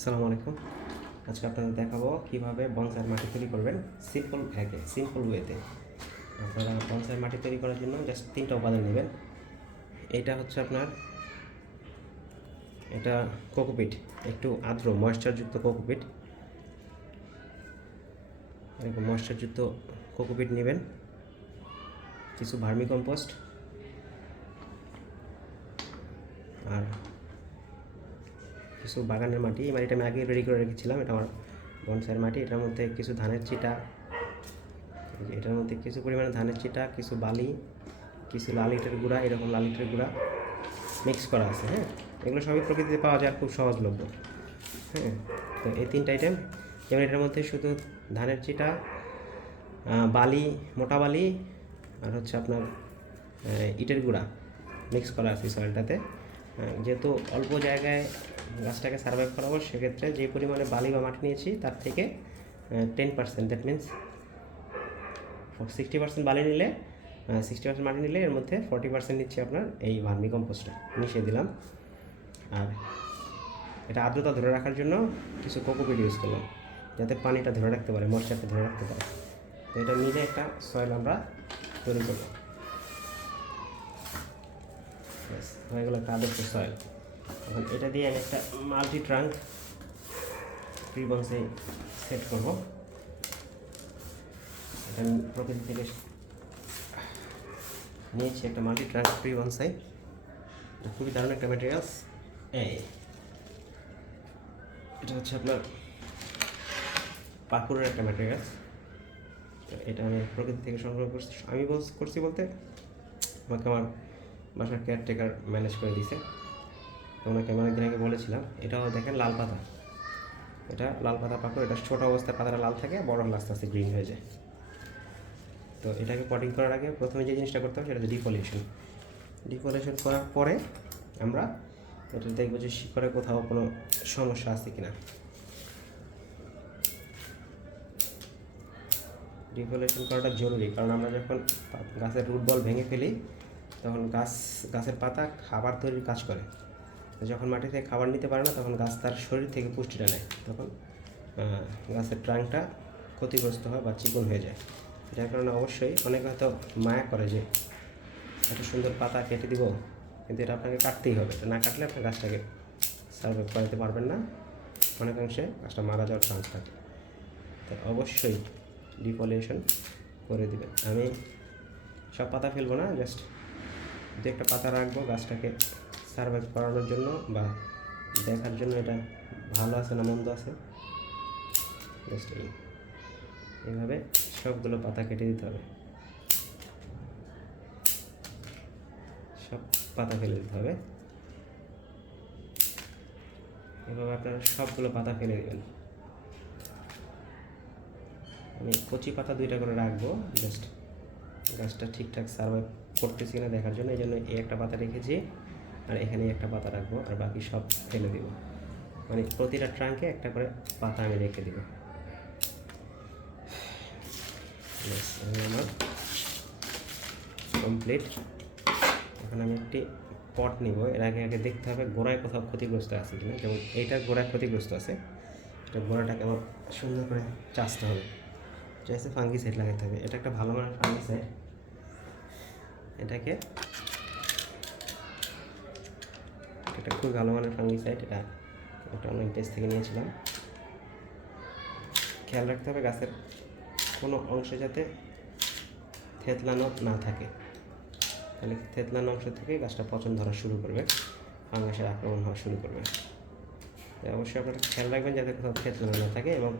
আসসালামু আলাইকুম। আজকে আপনাদের দেখাবো কীভাবে বনসাইয়ের মাটি তৈরি করবেন সিম্পল ওয়েতে। আপনারা বনসাইয়ের মাটি তৈরি করার জন্য জাস্ট 3টা উপাদান নেবেন। এটা হচ্ছে আপনার এটা কোকোপিট, একটু আর্দ্র ময়েশ্চারযুক্ত কোকোপিট। এরকম ময়েশ্চারযুক্ত কোকোপিট নেবেন, কিছু ভার্মি কম্পোস্ট, আর কিছু বাগানের মাটি। এই মাটিটা আমি আগে রেডি করে রেখেছিলাম, এটা আমার বনসাইয়ের মাটি। এটার মধ্যে কিছু ধানের চিটা, এটার মধ্যে কিছু পরিমাণে ধানের চিটা, কিছু বালি, কিছু লাল ইটের গুঁড়া, এরকম লাল ইটের গুঁড়া মিক্স করা আছে। হ্যাঁ, এগুলো সবই প্রকৃতিতে পাওয়া যায়, খুব সহজলভ্য। হ্যাঁ, তো এই 3টা আইটেম, যেমন এটার মধ্যে শুধু ধানের চিটা, বালি, মোটা বালি, আর হচ্ছে আপনার ইটের গুঁড়া মিক্স করা আছে সয়েলটাতে। যেহেতু অল্প জায়গায় গাছটাকে সার্ভাইভ করাবো, সেক্ষেত্রে যে পরিমাণে বালি বা মাটি নিয়েছি তার থেকে 10%, দ্যাট মিনস 60% বালি নিলে 60% মাটি নিলে এর মধ্যে 40% নিচ্ছে আপনার এই ভার্মি কম্পোস্টটা মিশিয়ে দিলাম। আর এটা আর্দ্রতা ধরে রাখার জন্য কিছু কোকোপিট ইউজ করলাম, যাতে পানিটা ধরে রাখতে পারে, ময়েশ্চারটা ধরে রাখতে পারে। তো এটা মিলে একটা সয়েল আমরা তৈরি করব। হয়ে গেল একটা আদর্শ সয়েল। এখন এটা দিয়ে আমি একটা multi trunk tree bonsai set করব। এটা আমি প্রকৃতি থেকে নিয়েছি একটা মাল্টি ট্রাঙ্ক ট্রি বনসাই। খুবই দারুণ একটা ম্যাটেরিয়ালস। এটা হচ্ছে আপনার পাকুরের একটা ম্যাটেরিয়ালস। এটা আমি প্রকৃতি থেকে সংগ্রহ করছি। আমি করছি বলতে আমাকে আমার বাসার কেয়ারটেকার ম্যানেজ করে দিয়েছে। তো ওনাকে আমি অনেকদিন আগে বলেছিলাম। এটাও দেখেন লাল পাতা, এটা লাল পাতা পাকুড়। এটা ছোটো অবস্থায় পাতাটা লাল থাকে, বড় হলে আস্তে আস্তে গ্রিন হয়ে যায়। তো এটাকে পটিং করার আগে প্রথমে যে জিনিসটা করতে হবে সেটা হচ্ছে ডিফলিয়েশন করার পরে আমরা এটা দেখবো যে শিকড়ে কোথাও কোনো সমস্যা আছে কিনা। ডিফলিয়েশন করাটা জরুরি, কারণ আমরা যখন গাছের রুট বল ভেঙে ফেলি তখন গাছের পাতা খাবার তৈরির কাজ করে। যখন মাটি থেকে খাবার নিতে পারে না, তখন গাছ তার শরীর থেকে পুষ্টিটা নেয়, তখন গাছের ট্রাঙ্কটা ক্ষতিগ্রস্ত হয় বা চিকন হয়ে যায়। যার কারণে অবশ্যই অনেকে হয়তো মায়া করে যে এত সুন্দর পাতা কেটে দিব, কিন্তু এটা আপনাকে কাটতেই হবে। এটা না কাটলে আপনার গাছটাকে সার্ভাইভ করাতে পারবেন না, অনেকাংশে গাছটা মারা যাওয়ার চান্স থাকে। তো অবশ্যই ডিফলিয়েশন করে দেবেন। আমি সব পাতা ফেলবো না, জাস্ট দু একটা পাতা রাখবো গাছটাকে সার্ভাইভ করানোর জন্য বা দেখার জন্য এটা ভালো আছে না মন্দ আছে। জাস্ট এইভাবে সবগুলো পাতা কেটে দিতে হবে, সব পাতা ফেলে দিতে হবে। এভাবে আপনারা সবগুলো পাতা ফেলে দেবেন। আমি কচি পাতা 2টা করে রাখবো, জাস্ট গাছটা ঠিকঠাক সার্ভাইভ করতেছি কিনা দেখার জন্য। এই জন্য এই একটা পাতা রেখেছি, আর এখানে একটা পাতা রাখবো, আর বাকি সব ফেলে দেব। মানে প্রতিটা ট্রাঙ্কে একটা করে পাতা আমি রেখে দেব। আমার কমপ্লিট। এখন আমি একটি পট নিব। এর আগে দেখতে হবে গোড়ায় কোথাও ক্ষতিগ্রস্ত আছে কিনা। যেমন এইটার গোড়ায় ক্ষতিগ্রস্ত আছে, এটা গোড়াটাকে আমার সুন্দর করে চাষতে হবে। চাষে ফাঙ্গিসাইড লাগাতে হবে। এটা একটা ভালো মানের ফাঙ্গিসাইড। এটা খুব ভালো মানের ফাঙ্গিসাইড। এটা একটা অনলাইন পেজ থেকে নিয়েছিলাম। খেয়াল রাখতে হবে গাছের কোনো অংশে যাতে থেতলানো না থাকে, তাহলে থেতলানো অংশ থেকে গাছটা পচন ধরা শুরু করবে, ফাঙ্গাসের আক্রমণ হওয়া শুরু করবে। অবশ্যই আপনারা খেয়াল রাখবেন যাতে কোথাও থেতলানো না থাকে এবং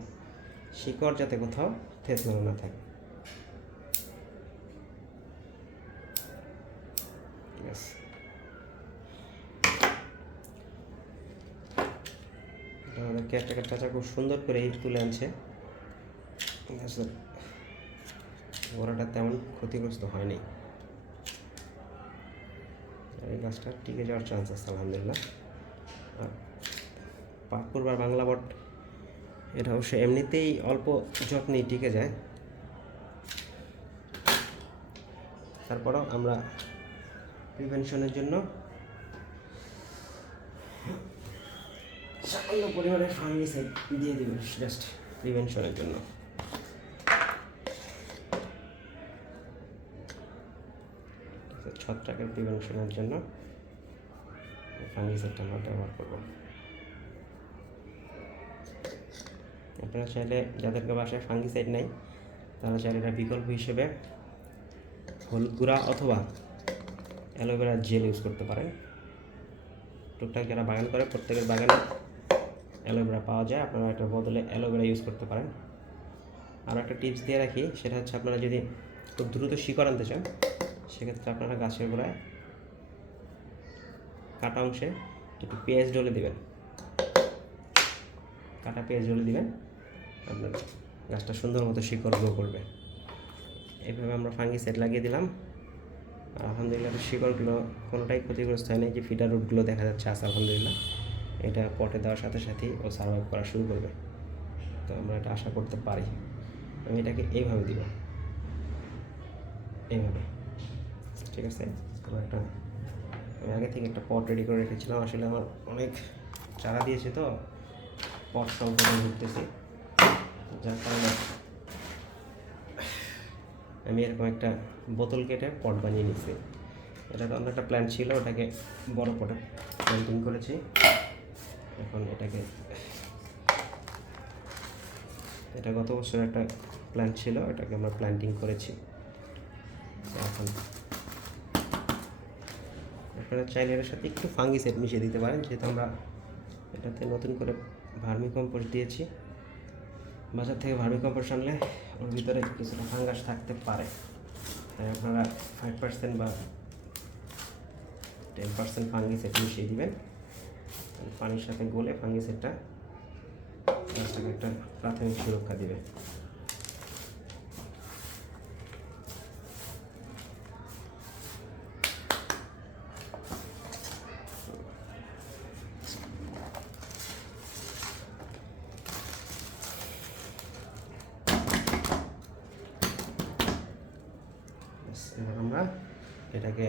শিকড় যাতে কোথাও থেতলানো না থাকে। আমাদের কেয়ারটেকার চাচা খুব সুন্দর করে তুলে আনছে। গাছের গোড়াটা তেমন ক্ষতিগ্রস্ত হয়নি, এই গাছটা টিকে যাওয়ার চান্স আছে আলহামদুলিল্লাহ। আর পাকুর বা বাংলা বট, এটা অবশ্য এমনিতেই অল্প যত্নেই টিকে যায়। তারপরেও আমরা প্রিভেনশনের জন্য সামান্য পরিমাণে ফাঙ্গিসাইড দিয়ে দেবেন জাস্ট প্রিভেনশনের জন্য। ছত্রাকের প্রিভেনশনের জন্য ফাঙ্গিসাইডটা আমরা ব্যবহার করব। আপনারা চাইলে, যাদেরকে বাসায় ফাঙ্গিসাইড নেই তারা চাইলে এটা বিকল্প হিসেবে হলুদ গুঁড়া অথবা অ্যালোভেরা জেল ইউজ করতে পারেন। টুকটাক যারা বাগান করে প্রত্যেকের বাগানে অ্যালোভেরা পাওয়া যায়, আপনারা এটার বদলে অ্যালোভেরা ইউজ করতে পারেন। আর একটা টিপস দিয়ে রাখি, সেটা হচ্ছে আপনারা যদি খুব দ্রুত শিকড় আনতে চান সেক্ষেত্রে আপনারা গাছের গোড়ায় কাটা অংশে একটু পেঁয়াজ ডলে দেবেন, কাটা পেঁয়াজ ডলে দিবেন, আপনার গাছটা সুন্দর মতো শিকড় গ্রো করবে। এইভাবে আমরা ফাঙ্গিসাইড লাগিয়ে দিলাম। আর আলহামদুলিল্লাহ শিকড়গুলো কোনোটাই ক্ষতিগ্রস্ত হয়নি, যে ফিডার রুটগুলো দেখা যাচ্ছে আছে আলহামদুলিল্লাহ। এটা পটে দেওয়ার সাথে সাথেই ও সার্ভাইভ করা শুরু করবে, তো আমরা এটা আশা করতে পারি। আমি এটাকে এইভাবে দিব, এইভাবে, ঠিক আছে। আমার আমি আগে থেকে একটা পট রেডি করে রেখেছিলাম, আসলে আমার অনেক চারা দিয়েছে তো পট সংকটে ঘুরতেছি, যার কারণে আমি এরকম একটা বোতল কেটে পট বানিয়ে নিচ্ছি। এটা তো অন্য একটা প্ল্যান্ট ছিল, ওটাকে বড় পটে প্ল্যান্টিং করেছি। এখন এটা গত বছর একটা প্ল্যান্ট ছিল, এটাকে আমরা প্ল্যান্টিং করেছি। এখন আপনারা চাইলে এর সাথে একটু ফাঙ্গিসাইড মিশিয়ে দিতে পারেন, যেহেতু আমরা এটাতে নতুন করে ভার্মিকম্পোস্ট দিয়েছি। বাজার থেকে ভার্মিকম্পোস্ট আনলে ওর ভিতরে কিছুটা ফাঙ্গাস থাকতে পারে, তাই আপনারা 5% বা 10% ফাঙ্গিসাইড মিশিয়ে দিবেন। পানির সাথে গলে ফাঙ্গিসাইডটা গাছটাকে একটা প্রাথমিক সুরক্ষা দিবে। এবার আমরা এটাকে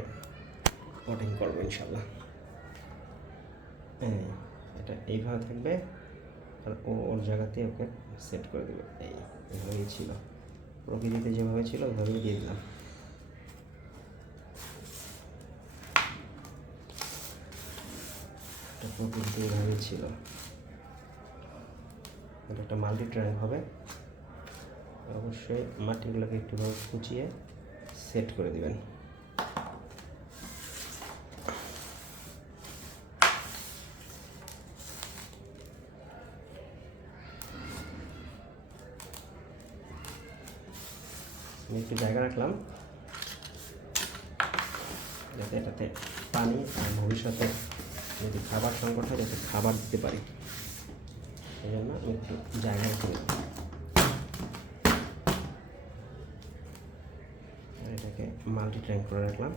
পটিং করবো ইনশাল্লাহ। এটা এইভাবে থাকবে, আর ওর জায়গাতে ওকে সেট করে দেবে। এইভাবেই ছিল, প্রকৃতিতে যেভাবে ছিল ওইভাবেই দিয়ে দিলাম। প্রকৃতিতে এইভাবেই ছিল। এটা একটা মাল্টি ট্র্যাঙ্ক হবে, অবশ্যই মাটিগুলোকে একটুভাবে কুচিয়ে সেট করে দিবেন। আমি একটু জায়গা রাখলাম যাতে এটাতে পানি আর ভবিষ্যতে যদি খাবার সংকট হয় যাতে খাবার দিতে পারি, এই জন্য আমি একটু জায়গা রেখে দেব। এটাকে মাল্টি ট্যাঙ্ক করে রাখলাম।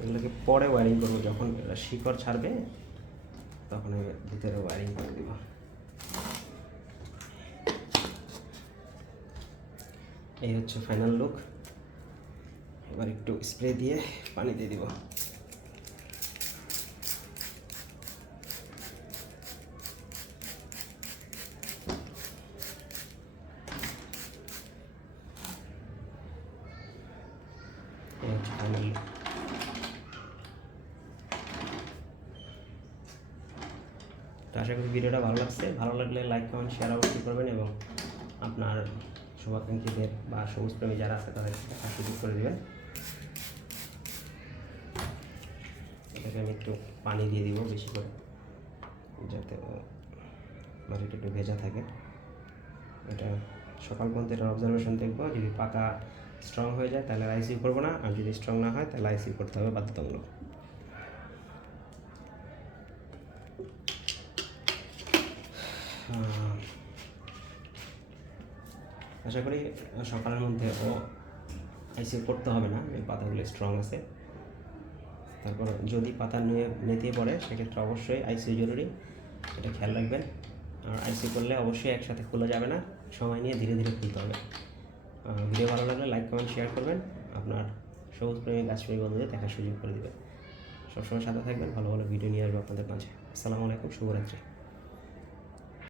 এগুলোকে পরে ওয়ারিং করবো, যখন এটা শিকড় ছাড়বে তখন আমি ভিতরে ওয়ারিং করে দিব। এই হচ্ছে ফাইনাল লুক। এবার একটু স্প্রে দিয়ে পানি দিয়ে দিব। এই হচ্ছে ফাইনাল লুক। তো আশা করি ভিডিওটা ভালো লাগছে। ভালো লাগলে লাইক কমেন্ট শেয়ার অবশ্যই করবেন এবং আপনার শুভাকাঙ্ক্ষীদের বা সবুজ প্রেমী যারা আছে তাদেরকে দেখার সুযোগ করে দেবেন। এটাকে আমি একটু পানি দিয়ে দিব বেশি করে, যাতে মাটিটা একটু ভেজা থাকে। এটা সকাল পর্যন্ত এটা অবজারভেশন দেখবো। যদি পাতা স্ট্রং হয়ে যায় তাহলে আইসিউ করবো না, আর যদি স্ট্রং না হয় তাহলে আইসিউ করতে হবে বাধ্যতামূলক। আশা করি সকালের মধ্যে আইসিউ করতে হবে না, এই পাতাগুলো স্ট্রং আছে। তারপর যদি পাতা নেতিয়ে পড়ে সেক্ষেত্রে অবশ্যই আইসিউ জরুরি, এটা খেয়াল রাখবেন। আর আইসিউ করলে অবশ্যই একসাথে খোলা যাবে না, সময় নিয়ে ধীরে ধীরে খুলতে হবে। ভিডিও ভালো লাগলে লাইক কমেন্ট শেয়ার করবেন। আপনার সবুজ প্রেমী গাছপ্রেমী বন্ধুদের দেখার সুযোগ করে দেবেন। সবসময় সাথে থাকবেন, ভালো ভালো ভিডিও নিয়ে আসবো আপনাদের মাঝে। আসসালামু আলাইকুম, শুভরাত্রি।